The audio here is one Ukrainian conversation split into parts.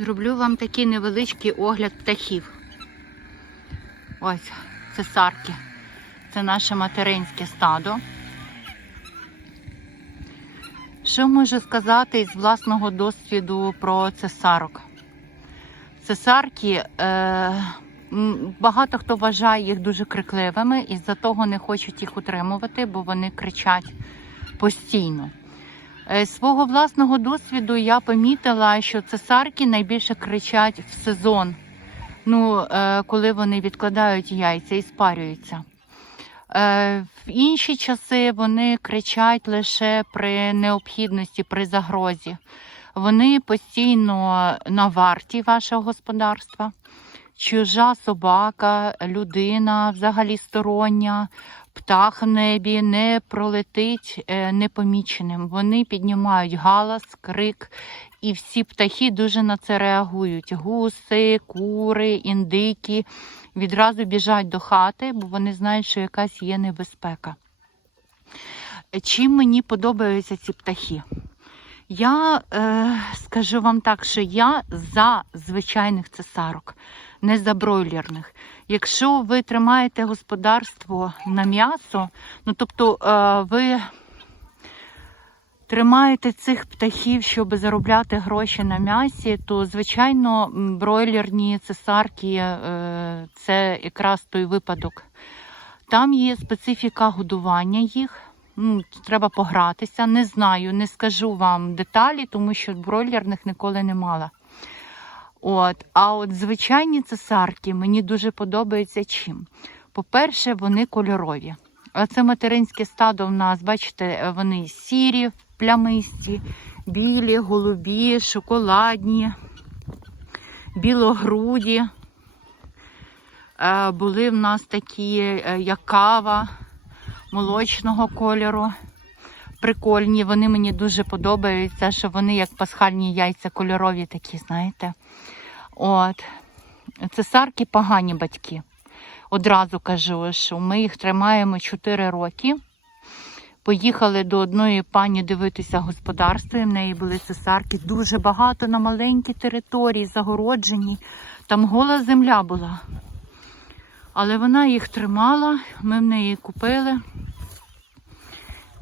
Зроблю вам такий невеличкий огляд птахів. Ось, цесарки. Це наше материнське стадо. Що можу сказати із власного досвіду про цесарок? Цесарки, е, багато хто вважає їх дуже крикливими і за того не хочуть їх утримувати, бо вони кричать постійно. Е, З свого власного досвіду я помітила, що цесарки найбільше кричать в сезон, ну, е, коли вони відкладають яйця і спарюються. Е, В інші часи вони кричать лише при необхідності, при загрозі. Вони постійно на варті вашого господарства. Чужа собака, людина, взагалі стороння, птах в небі не пролетить е, непоміченим. Вони піднімають галас, крик, і всі птахи дуже на це реагують. Гуси, кури, індики відразу біжать до хати, бо вони знають, що якась є небезпека. Чим мені подобаються ці птахи? Я е, скажу вам так, що я за звичайних цесарок, не за бройлерних. Якщо ви тримаєте господарство на м'ясо, ну тобто е, ви тримаєте цих птахів, щоб заробляти гроші на м'ясі, то звичайно бройлерні цесарки е, це якраз той випадок. Там є специфіка годування їх. Треба погратися. Не знаю, не скажу вам деталі, тому що бройлерних ніколи не мала. От, а от звичайні цесарки мені дуже подобаються чим. По-перше, вони кольорові. Оце материнське стадо в нас, бачите, вони сірі, плямисті, білі, голубі, шоколадні, білогруді. Е, Були в нас такі, е, як кава молочного кольору. Прикольні, вони мені дуже подобаються, що вони як пасхальні яйця кольорові такі, знаєте. От. Цесарки погані батьки. Одразу кажу, що ми їх тримаємо 4 роки. Поїхали до одної пані дивитися господарство. В неї були цесарки дуже багато на маленькій території, загороджені. Там гола земля була. Але вона їх тримала, ми в неї купили.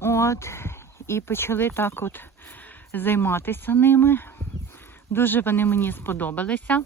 От, і почали так от займатися ними. Дуже вони мені сподобалися.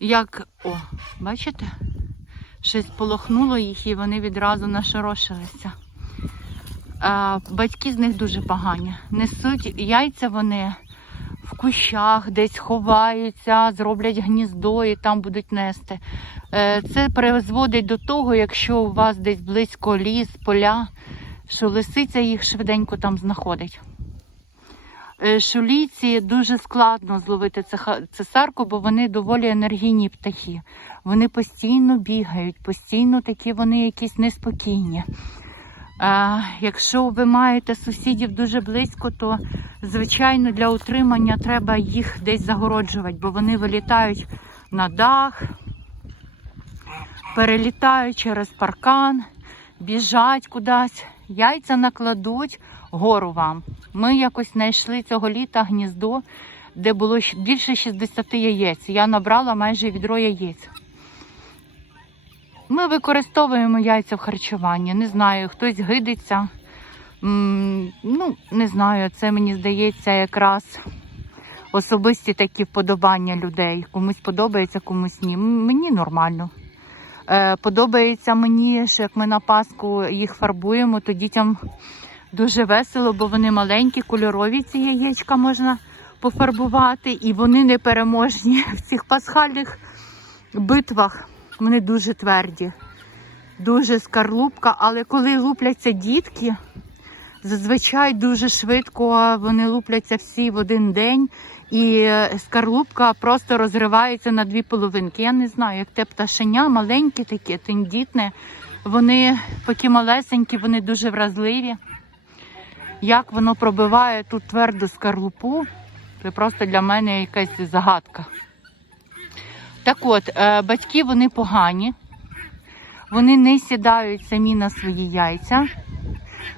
Як, о, бачите? Щось полохнуло їх і вони відразу нашорошилися. Батьки з них дуже погані. Несуть яйця вони в кущах, десь ховаються, зроблять гніздо і там будуть нести. Е, Це призводить до того, якщо у вас десь близько ліс, поля, що лисиця їх швиденько там знаходить. Е, Шулійці дуже складно зловити цесарку, бо вони доволі енергійні птахи. Вони постійно бігають, постійно такі вони якісь неспокійні. Якщо ви маєте сусідів дуже близько, то звичайно для утримання треба їх десь загороджувати, бо вони вилітають на дах, перелітають через паркан, біжать кудись, яйця накладуть гору вам. Ми якось знайшли цього літа гніздо, де було більше 60 яєць. Я набрала майже відро яєць. Ми використовуємо яйця в харчуванні. Не знаю, хтось гидиться. Ну, не знаю, це мені здається якраз особисті такі вподобання людей. Комусь подобається, комусь ні. Мені нормально. Е, подобається мені, що як ми на Пасху їх фарбуємо, то дітям дуже весело, бо вони маленькі, кольорові ці яєчка можна пофарбувати, і вони непереможні в цих пасхальних битвах. Вони дуже тверді, дуже скарлупка, але коли лупляться дітки, зазвичай дуже швидко вони лупляться всі в один день, і е, скарлупка просто розривається на дві половинки. Я не знаю, як те пташеня, маленькі такі, тендітне. Вони поки малесенькі, вони дуже вразливі. Як воно пробиває тут тверду скарлупу, це просто для мене якась загадка. Так от, е, батьки вони погані, вони не сідають самі на свої яйця.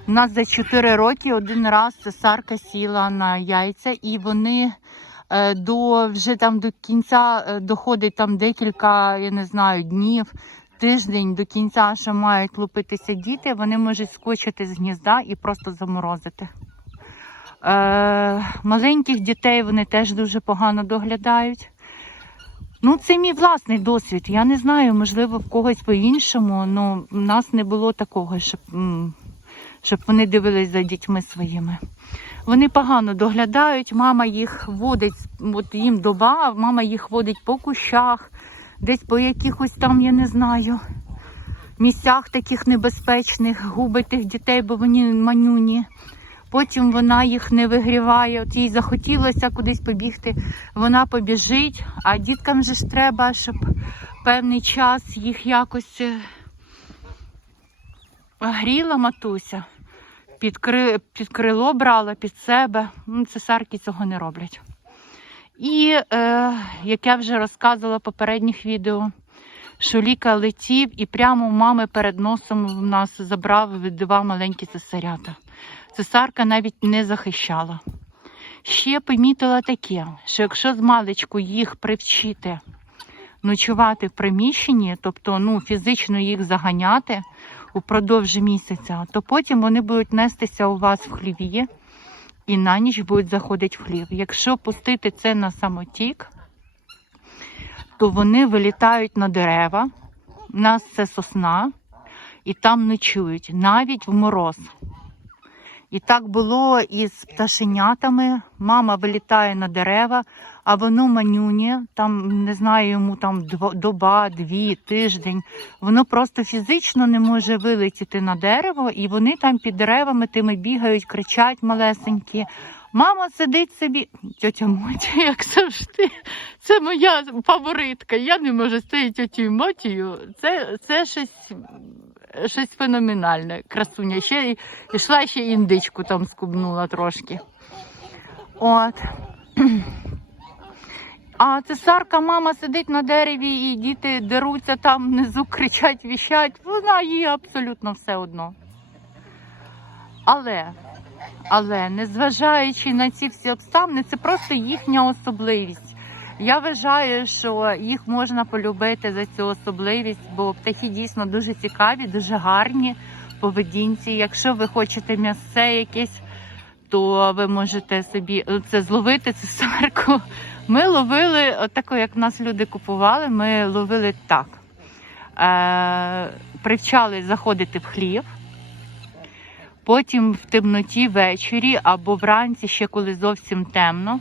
У нас за 4 роки один раз цесарка сіла на яйця, і вони е, до вже там до кінця е, доходить там декілька, я не знаю, днів, тиждень до кінця, що мають лупитися діти, вони можуть скочити з гнізда і просто заморозити. Е, маленьких дітей вони теж дуже погано доглядають. Ну, це мій власний досвід. Я не знаю, можливо, в когось по-іншому, але в нас не було такого, щоб, щоб вони дивились за дітьми своїми. Вони погано доглядають, мама їх водить, от їм доба, мама їх водить по кущах, десь по якихось там, я не знаю, місцях таких небезпечних, губить тих дітей, бо вони манюні. Потім вона їх не вигріває. От їй захотілося кудись побігти, вона побіжить, а діткам же ж треба, щоб певний час їх якось е, гріла матуся, під, кри... під крило брала під себе. Ну, Цесарки цього не роблять. І, е, як я вже розказувала в попередніх відео, що ліка летів і прямо у мами перед носом в нас забрав два маленькі цесарята. Цесарка навіть не захищала. Ще помітила таке, що якщо з маличку їх привчити ночувати в приміщенні, тобто ну, фізично їх заганяти упродовж місяця, то потім вони будуть нестися у вас в хліві і на ніч будуть заходити в хлів. Якщо пустити це на самотік, то вони вилітають на дерева. У нас це сосна, і там ночують навіть в мороз. І так було із пташенятами. Мама вилітає на дерева, а воно манюні, там не знаю, йому там доба, дві, тиждень. Воно просто фізично не може вилетіти на дерево, і вони там під деревами тими бігають, кричать малесенькі. Мама сидить собі, тьотя Мотя, як завжди. Це моя фаворитка. Я не можу з цією тьотю Мотію. Це, це щось, щось феноменальне, красуня. Ще йшла ще індичку там скубнула трошки. От. А цесарка мама сидить на дереві і діти деруться там внизу, кричать, віщать. Вона їй абсолютно все одно. Але, але, незважаючи на ці всі обставини, це просто їхня особливість. Я вважаю, що їх можна полюбити за цю особливість, бо птахи дійсно дуже цікаві, дуже гарні поведінці. Якщо ви хочете м'ясце якесь, то ви можете собі е, це зловити, це сарку. Ми ловили, отако, як нас люди купували, ми ловили так. Е, привчали заходити в хлів. Потім в темноті ввечері або вранці, ще коли зовсім темно.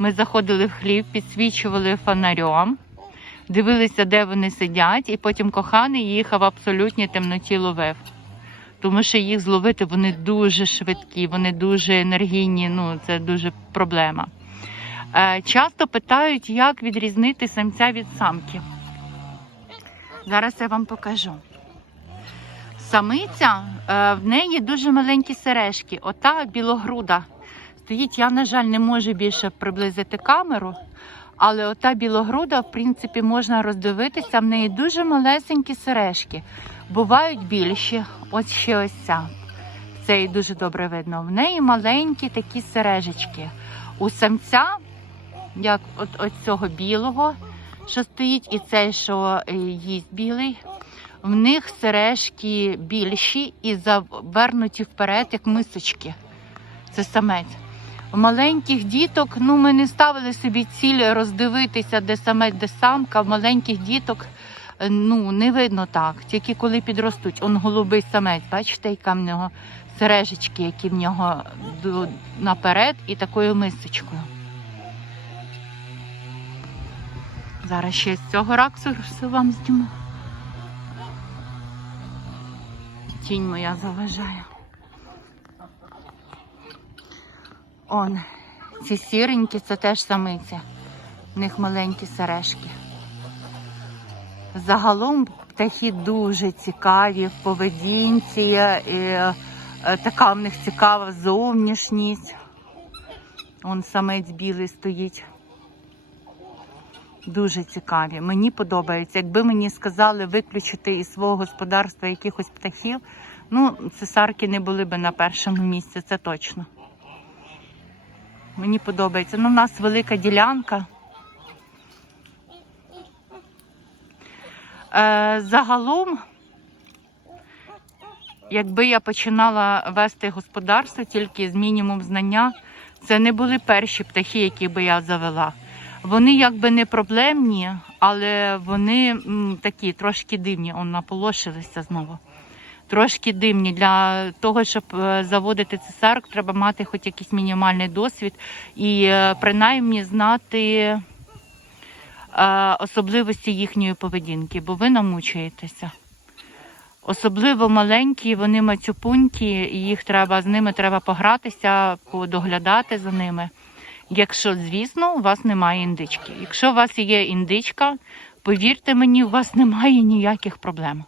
Ми заходили в хлів, підсвічували фонарем, дивилися, де вони сидять, і потім коханий їх в абсолютній темноті ловив. Тому що їх зловити вони дуже швидкі, вони дуже енергійні, ну це дуже проблема. Е, часто питають, як відрізнити самця від самки. Зараз я вам покажу. Самиця, е, в неї дуже маленькі сережки. Ота білогруда. Стоїть, я, на жаль, не можу більше приблизити камеру, але ота білогруда, в принципі, можна роздивитися. В неї дуже малесенькі сережки. Бувають більші. Ось ще ось ця. Це її дуже добре видно. В неї маленькі такі сережечки. У самця, як от, от цього білого, що стоїть, і цей, що е, їсть білий, в них сережки більші і завернуті вперед, як мисочки. Це самець. Маленьких діток, ну ми не ставили собі ціль роздивитися, де самець, де самка. Маленьких діток е, ну, не видно так. Тільки коли підростуть. Он голубий самець, бачите, яка в нього сережечки, які в нього наперед, і такою мисочкою. Зараз ще з цього раксу вам зніму. Тінь моя заважає. Он, ці сіренькі, це теж самиці. В них маленькі сережки. Загалом птахи дуже цікаві в поведінці, і, е, така в них цікава зовнішність. Он самець білий стоїть. Дуже цікаві. Мені подобається. Якби мені сказали виключити із свого господарства якихось птахів, ну, цесарки не були би на першому місці, це точно. Мені подобається. Ну, у нас велика ділянка. Е, загалом, якби я починала вести господарство тільки з мінімум знання, це не були перші птахи, які би я завела. Вони якби не проблемні, але вони м, такі трошки дивні. Он наполошилися знову. Трошки дивні. Для того, щоб е, заводити цесарок, треба мати хоч якийсь мінімальний досвід і е, принаймні знати е, особливості їхньої поведінки, бо ви намучуєтеся. Особливо маленькі, вони мацюпунькі, їх треба з ними треба погратися, доглядати за ними. Якщо, звісно, у вас немає індички. Якщо у вас є індичка, повірте мені, у вас немає ніяких проблем.